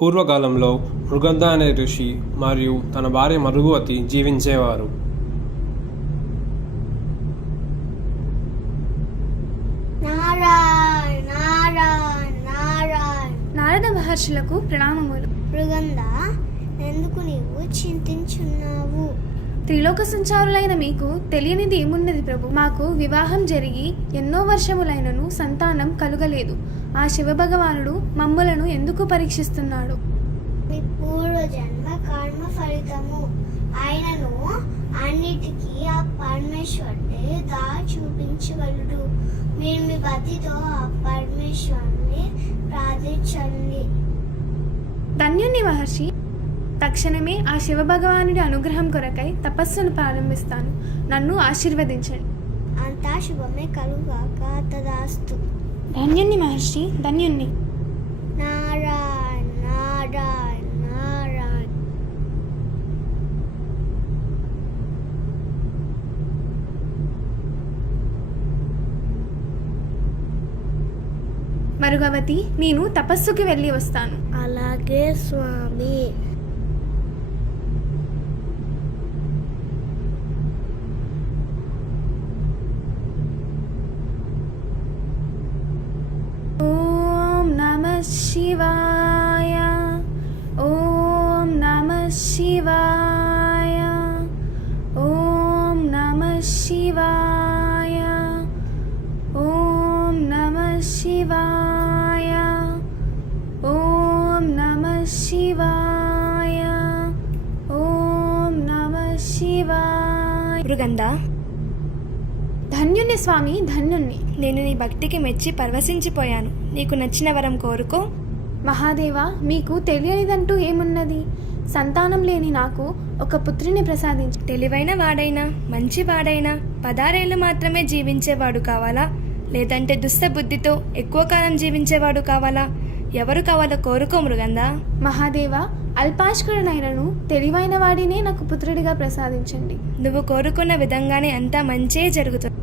పూర్వకాలంలో మృగంధ అనే ఋషి మరియు తన భార్య మరుగువతి జీవించేవారు. నారద మహర్షులకు ప్రణామములు. మృగంధ, ఎందుకు నీవు చింతించున్నావు? త్రిలోక సంచారులైన మీకు తెలియనిది ఏమున్నది ప్రభు. మాకు వివాహం జరిగి ఎన్నో వర్షములైనను సంతానం కలుగలేదు. ఆ శివభగవానుడు మమ్ములను ఎందుకు పరీక్షిస్తున్నాడు? మీ పూర్వజన్మ కర్మ ఫలితము. ఆయనను అన్నిటికీ ఆ పరమేశ్వరుడే దారి చూపించగలడు. మీరు మీ భక్తితో ఆ పరమేశ్వరుని ప్రార్థించండి. ధన్యుని మహర్షి, తక్షణమే ఆ శివభగవానుడి అనుగ్రహం కొరకై తపస్సును ప్రారంభిస్తాను. నన్ను ఆశీర్వదించండి. అంతా శుభమే కలుగాక. తదాస్తు. ధన్యుని మహర్షి, ధన్యుని. నారాయణ నారాయణ నారాయణ. మరుగవతి, నేను తపస్సుకి వెళ్ళి వస్తాను. అలాగే స్వామి. ఓం నమః శివాయ, ఓం నమః శివాయ, ఓం నమః శివాయ, ఓం నమః శివాయ, ఓం నమః శివాయ, ఓం నమః శివాయ. మృగంధ, ధన్యుని స్వామి, ధన్యుణ్ణి. నేను నీ భక్తికి మెచ్చి పరవశించిపోయాను. నీకు నచ్చిన వరం కోరుకో. మహాదేవా, మీకు తెలియనిదంటూ ఏమున్నది? సంతానం లేని నాకు ఒక పుత్రిని ప్రసాదించి. తెలివైన వాడైనా మంచి వాడైనా 16 ఏళ్ళు మాత్రమే జీవించేవాడు కావాలా, లేదంటే దుష్ట బుద్ధితో ఎక్కువ కాలం జీవించేవాడు కావాలా? ఎవరు కావాలో కోరుకో మృగంధ. మహాదేవా, అల్పాష్కుడనైనను తెలివైన వాడినే నాకు పుత్రుడిగా ప్రసాదించండి. నువ్వు కోరుకున్న విధంగానే అంతా మంచే జరుగుతుంది.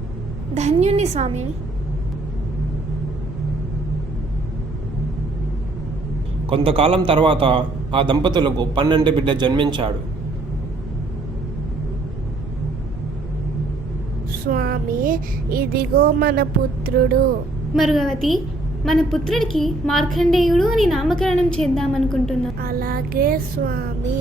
ధన్యుని స్వామి. కొంతకాలం తర్వాత ఆ దంపతులకు 12 బిడ్డ జన్మించాడు. స్వామి, ఇదిగో మన పుత్రుడు. మరుగవతి, మన పుత్రుడికి మార్కండేయుడు అని నామకరణం చేద్దామనుకుంటున్నా. అలాగే స్వామి.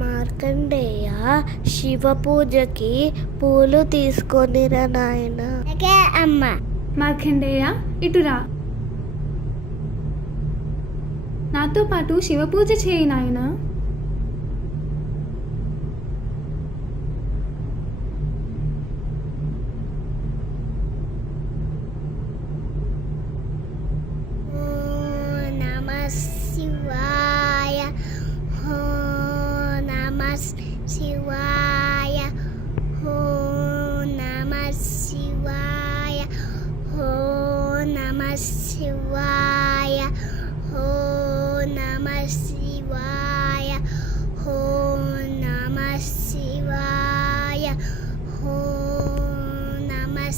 మార్కండేయ, శివ పూజకి పూలు తీసుకొనిరా నాయన. అమ్మ. మార్కండేయ, ఇటురా. నాతో పాటు శివపూజ చేయి నాయనా. శివాయ, శివాయ, హో నమః శివాయ, హో నమః శివాయ, హో నమః శివాయ, హో నమః శివాయ, హో నమః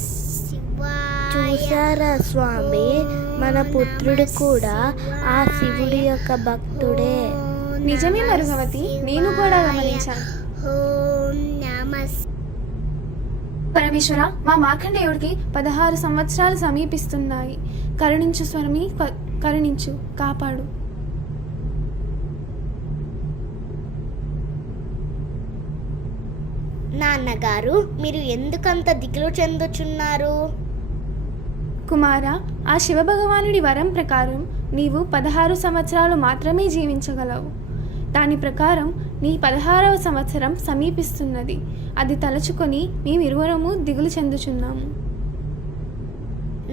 శివాయ. చూసారా స్వామి, మన పుత్రుడు కూడా ఆ శివుడి యొక్క భక్తుడే. నిజమే మరుగవతి, నేను కూడా గమనించాను. పరమేశ్వర, మా మార్కండేయుడికి 16 సంవత్సరాలు సమీపిస్తున్నాయి. కరుణించు స్వామి, కరుణించు, కాపాడు. నాన్నగారు, మీరు ఎందుకంత దిగులు చెందుచున్నారు? కుమారా, ఆ శివభగవానుడి వరం ప్రకారం నీవు 16 సంవత్సరాలు మాత్రమే జీవించగలవు. దాని ప్రకారం నీ 16వ సంవత్సరం సమీపిస్తున్నది. అది తలచుకొని మేమిరువురము దిగులు చెందుచున్నాము.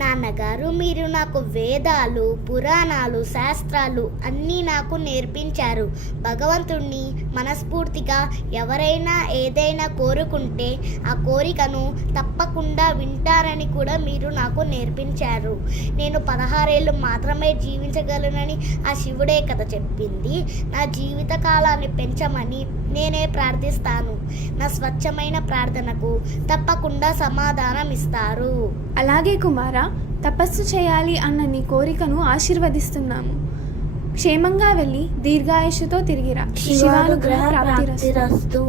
నాన్నగారు, మీరు నాకు వేదాలు, పురాణాలు, శాస్త్రాలు అన్నీ నాకు నేర్పించారు. భగవంతుణ్ణి మనస్ఫూర్తిగా ఎవరైనా ఏదైనా కోరుకుంటే ఆ కోరికను తప్పకుండా వింటారని కూడా మీరు నాకు నేర్పించారు. నేను 16 ఏళ్ళు మాత్రమే జీవించగలనని ఆ శివుడే కదా చెప్పింది. నా జీవిత కాలాన్ని పెంచమని నేనే ప్రార్థిస్తాను. నా స్వచ్ఛమైన ప్రార్థనకు తప్పకుండా సమాధానం ఇస్తారు. అలాగే కుమారా, తపస్సు చేయాలి అన్న నీ కోరికను ఆశీర్వదిస్తున్నాము. క్షేమంగా వెళ్ళి దీర్ఘాయుషుతో తిరిగిరా. శివానుగ్రహ ప్రాప్తిరస్తు.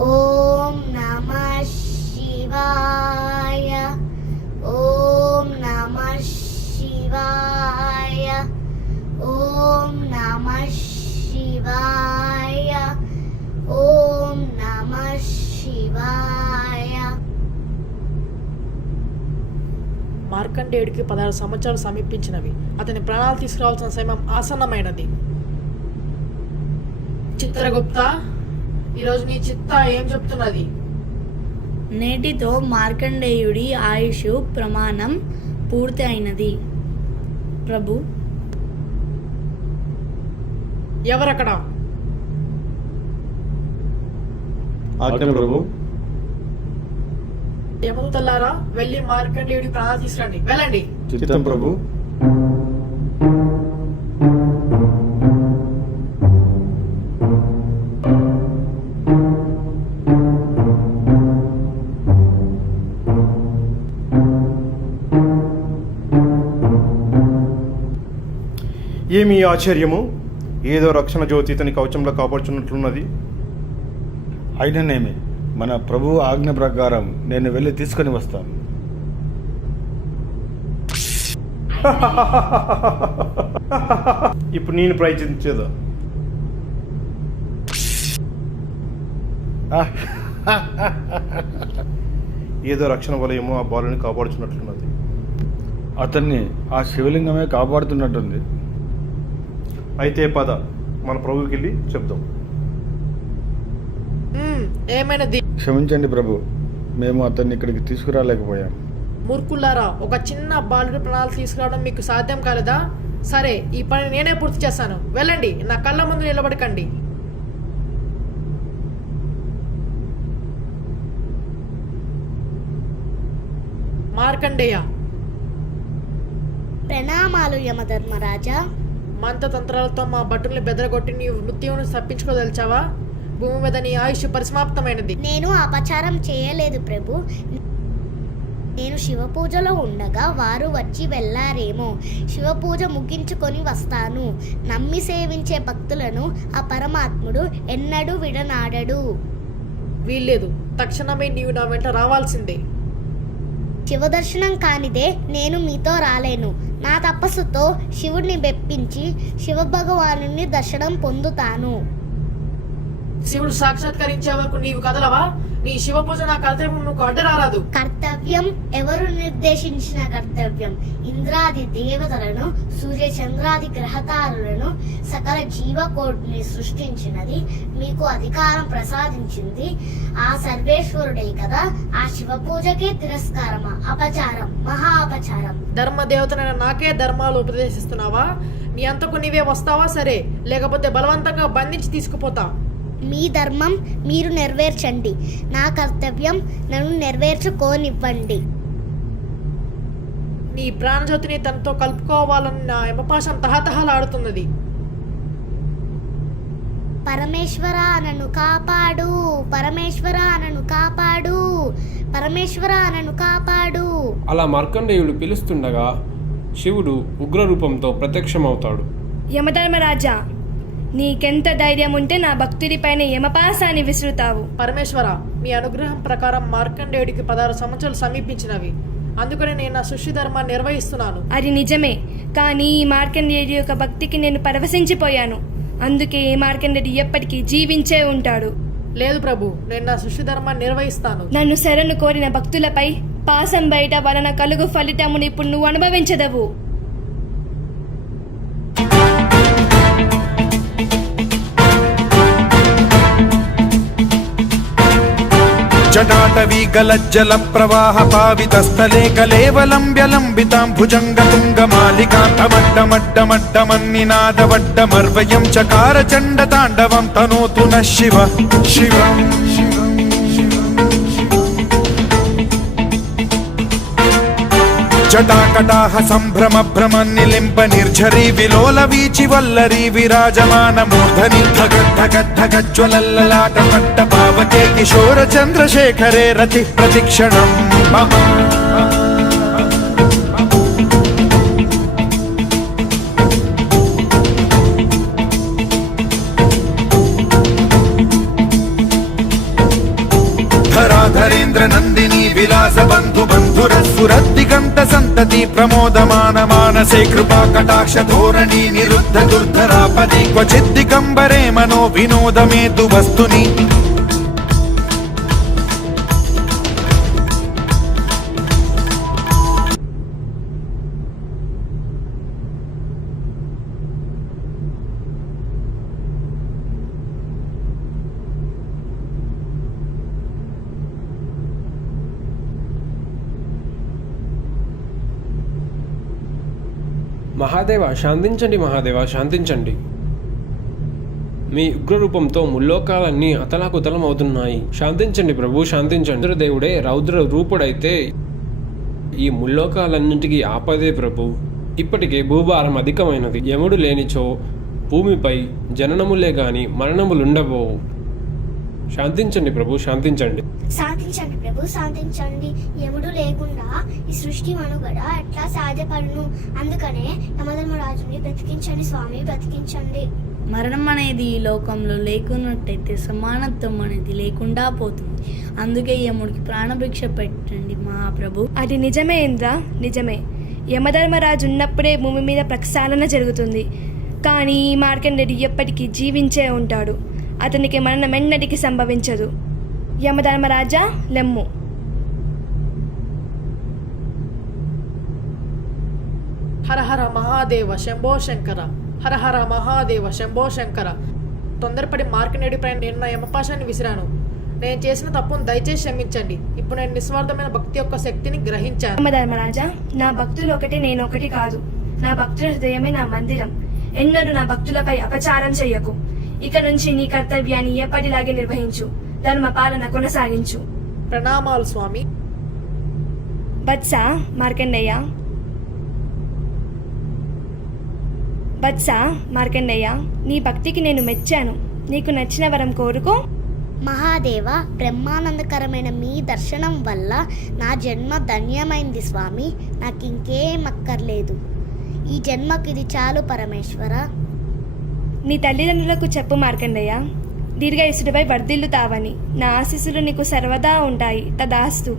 ఓం నమః శివాయ. ఓం నమః శివాయ. ఓం నమః శివాయ. ఓం నమః శివాయ. మార్కండేయుడికి 16 సంవత్సరాలు సమీపించినవి. అతని ప్రాణాలు తీసుకురావాల్సిన సమయం ఆసన్నమైనది. చిత్రగుప్త, ఈరోజు నీ చిత్త ఏం చెప్తున్నది? నేటితో మార్కండేయుడి ఆయుష్ ప్రమాణం పూర్తి అయినది ప్రభు. ఎవరక్కడ? ఆజ్ఞ ప్రభు. యమదూతలారా, వెళ్ళి మార్కండేయుడి ప్రాణాలు తీసుకురండి. వెళ్ళండి. చిత్తం ప్రభు. ఏమి ఆశ్చర్యము! ఏదో రక్షణ జ్యోతి ఇతని కవచంలో కాపాడుచున్నట్లున్నది. అయిననేమి, మన ప్రభు ఆజ్ఞ ప్రకారం నేను వెళ్ళి తీసుకొని వస్తాను. ఇప్పుడు నేను ప్రయత్నించేదా? ఏదో రక్షణ వలయమో ఆ బాలుని కాపాడుచున్నట్లున్నది. అతన్ని ఆ శివలింగమే కాపాడుతున్నట్టుంది. అయితే పద, మన ప్రభువుకి వెళ్ళి చెప్దాం. ఏమైనది? క్షమించండి ప్రభు, మేము అతన్ని ఇక్కడికి తీసుకురాలేకపోయాం. మూర్ఖులారా, ఒక చిన్న బాలుడి ప్రాణాలు తీసుకురావడం మీకు సాధ్యం కాలేదా? సరే, ఈ పని నేనే పూర్తి చేస్తాను. వెళ్ళండి, నా కళ్ళ ముందు నిలబడకండి. మార్కండేయ. ప్రణామాలు యమధర్మరాజా. మంత్రతంత్రాలతో మా భటుల్ని బెదరగొట్టి నీవు మృత్యువును తప్పించుకోదలిచావా? భూమి మీద నీ ఆయుష్ పరిసమాప్తమైనది. నేను అపచారం చేయలేదు ప్రభు. నేను శివపూజలో ఉండగా వారు వచ్చి వెళ్ళారేమో. శివపూజ ముగించుకొని వస్తాను. నమ్మి సేవించే భక్తులను ఆ పరమాత్ముడు ఎన్నడూ విడనాడడు. వీల్లేదు, తక్షణమే నీవు నా వెంట రావాల్సిందే. శివదర్శనం కానిదే నేను మీతో రాలేను. నా తపస్సుతో శివుడిని మెప్పించి శివభగవానుని దర్శనం పొందుతాను. శివుడు సాక్షాత్కరించే వరకు నీవు కదలవా? నీ శివ పూజ నా కర్తవ్యం, నువ్వు అడ్డరారాదు. కర్తవ్యం ఎవరు నిర్దేశించిన కర్తవ్యం? ఇంద్రాది దేవతలను, సూర్య చంద్రాది గ్రహతారులను, సకల జీవకోటిని సృష్టించినది, మీకు అధికారం ప్రసాదించింది ఆ సర్వేశ్వరుడే కదా. ఆ శివ పూజకే తిరస్కారమా? అపచారం, మహా అపచారం. ధర్మదేవతనైన నాకే ధర్మాలు ఉపదేశిస్తున్నావా? నీ అంతకు నీవే వస్తావా? సరే, లేకపోతే బలవంతంగా బంధించి తీసుకుపోతా. మీ ధర్మం మీరు నెరవేర్చండి, నా కర్తవ్యం నన్ను నెరవేర్చుకోనివ్వండి. నీ ప్రాణజ్యోతిని తనతో కలుపుకోవాలని నా యమపాశం తహతహలాడుతున్నది. పరమేశ్వర నన్ను కాపాడు, పరమేశ్వర నన్ను కాపాడు, పరమేశ్వర నన్ను కాపాడు. అలా మార్కండేయుడు పిలుస్తుండగా శివుడు ఉగ్రరూపంతో ప్రత్యక్షమవుతాడు. యమధర్మరాజా, నీకెంత ధైర్యం ఉంటే నా భక్తుడిపైన యమపాసాన్ని విసురుతావు? పరమేశ్వర, మీ అనుగ్రహం ప్రకారం మార్కండేయుడికి 16 సంవత్సరాలు సమీపించినవి. అందుకని నేను నా సృష్టి ధర్మాన్ని నిర్వహిస్తున్నాను. అది నిజమే, కానీ ఈ మార్కండేయుడి యొక్క భక్తికి నేను పరవశించిపోయాను. అందుకే ఈ మార్కండేయుడు ఎప్పటికీ జీవించే ఉంటాడు. లేదు ప్రభు, నేను నా సృష్టి ధర్మాన్ని నిర్వహిస్తాను. నన్ను శరణు కోరిన భక్తులపై పాసం బయట వలన కలుగు ఫలితమును ఇప్పుడు నువ్వు అనుభవించదవు. జటాటవీ గలజ్జల ప్రవాహ పావితస్థలే కలేవలంబ్యలంబితాం భుజంగతుంగమాలికాంతమడ్డమడ్డమడ్డమన్నినాదవడ్డమర్వయం చకార చండ తాండవం తనోతు నః శివ శివం. జటాకటాహ సంభ్రమ భ్రమ నిలింప నిర్ఝరీ విలోల వీచి వల్లరీ విరాజమాన మూర్ధని ధగద్ధగద్ధగజ్వలల్లలాట పట్ట పావకే కిశోర చంద్రశేఖరే రతి ప్రతిక్షణం మమ. ధరాధరేంద్ర నందిని విలాస బంధు బంధురస్ఫురద్దిగంత సంతతి ప్రమోదమాన మానసే కృపా కటాక్ష ధోరణి నిరుద్ధ దుర్ధరాపది క్వచిద్దిగంబరే మనో వినోదమేతు వస్తుని. మహాదేవ శాంతించండి, మహాదేవ శాంతించండి. మీ ఉగ్రరూపంతో ముల్లోకాలన్నీ అతలాకుతలం అవుతున్నాయి. శాంతించండి ప్రభు, శాంతించండి. రుద్రదేవుడే రౌద్ర రూపుడైతే ఈ ముల్లోకాలన్నింటికీ ఆపదే ప్రభు. ఇప్పటికే భూభారం అధికమైనది. యముడు లేనిచో భూమిపై జననములే గాని మరణములుండబోవు. శాంతించండి ప్రభు, శాంతించండి. శాంతించండి ప్రభు, శాంతించండి. యముడు లేకుండా ఈ సృష్టి మనుగడ ఎట్లా సాధ్యపడును? అందుకనే యమధర్మరాజుని బ్రతికించండి స్వామి, బ్రతికించండి. మరణం అనేది ఈ లోకంలో లేకున్నట్టయితే సమానత్వం అనేది లేకుండా పోతుంది. అందుకే యముడికి ప్రాణభిక్ష పెట్టండి మహాప్రభు. అది నిజమే ఇంద్ర, నిజమే. యమధర్మరాజు ఉన్నప్పుడే భూమి మీద ప్రక్షాళన జరుగుతుంది. కానీ ఈ మార్కండేయుడు ఎప్పటికీ జీవించే ఉంటాడు. అతనికి మరణం ఎన్నటికీ సంభవించదు. యమధర్మరాజా లెమ్ము. హర హర మహాదేవ శంభో శంకర, హర హర మహాదేవ శంభో శంకర. తొందరపడి మార్కండేయుడి పైన నేను నా యమపాశాన్ని విసిరాను. నేను చేసిన తప్పును దయచేసి క్షమించండి. ఇప్పుడు నేను నిస్వార్థమైన భక్తి యొక్క శక్తిని గ్రహించాను. యమధర్మరాజా, నా భక్తులు ఒకటి నేను ఒకటి కాదు. నా భక్తుల హృదయమే నా మందిరం. ఎన్నడూ నా భక్తులపై అపచారం చెయ్యకు. ఇక నుంచి నీ కర్తవ్యాన్ని ఎప్పటిలాగే నిర్వహించు. ధర్మ పాలన కొనసాగించు. ప్రణామాలు స్వామి. బత్స మార్కండేయ, బత్స మార్కండేయ, నీ భక్తికి నేను మెచ్చాను. నీకు నచ్చిన వరం కోరుకో. మహాదేవ, బ్రహ్మానందకరమైన మీ దర్శనం వల్ల నా జన్మ ధన్యమైంది స్వామి. నాకు ఇంకేం అక్కర్లేదు. ఈ జన్మకి ఇది చాలు పరమేశ్వర. నీ తల్లిదండ్రులకు చెప్పు మార్కండేయ, దీర్ఘాయుసుడిపై వర్ధిల్లుతావని. నా ఆశీస్సులు నీకు సర్వదా ఉంటాయి. తదాస్తు.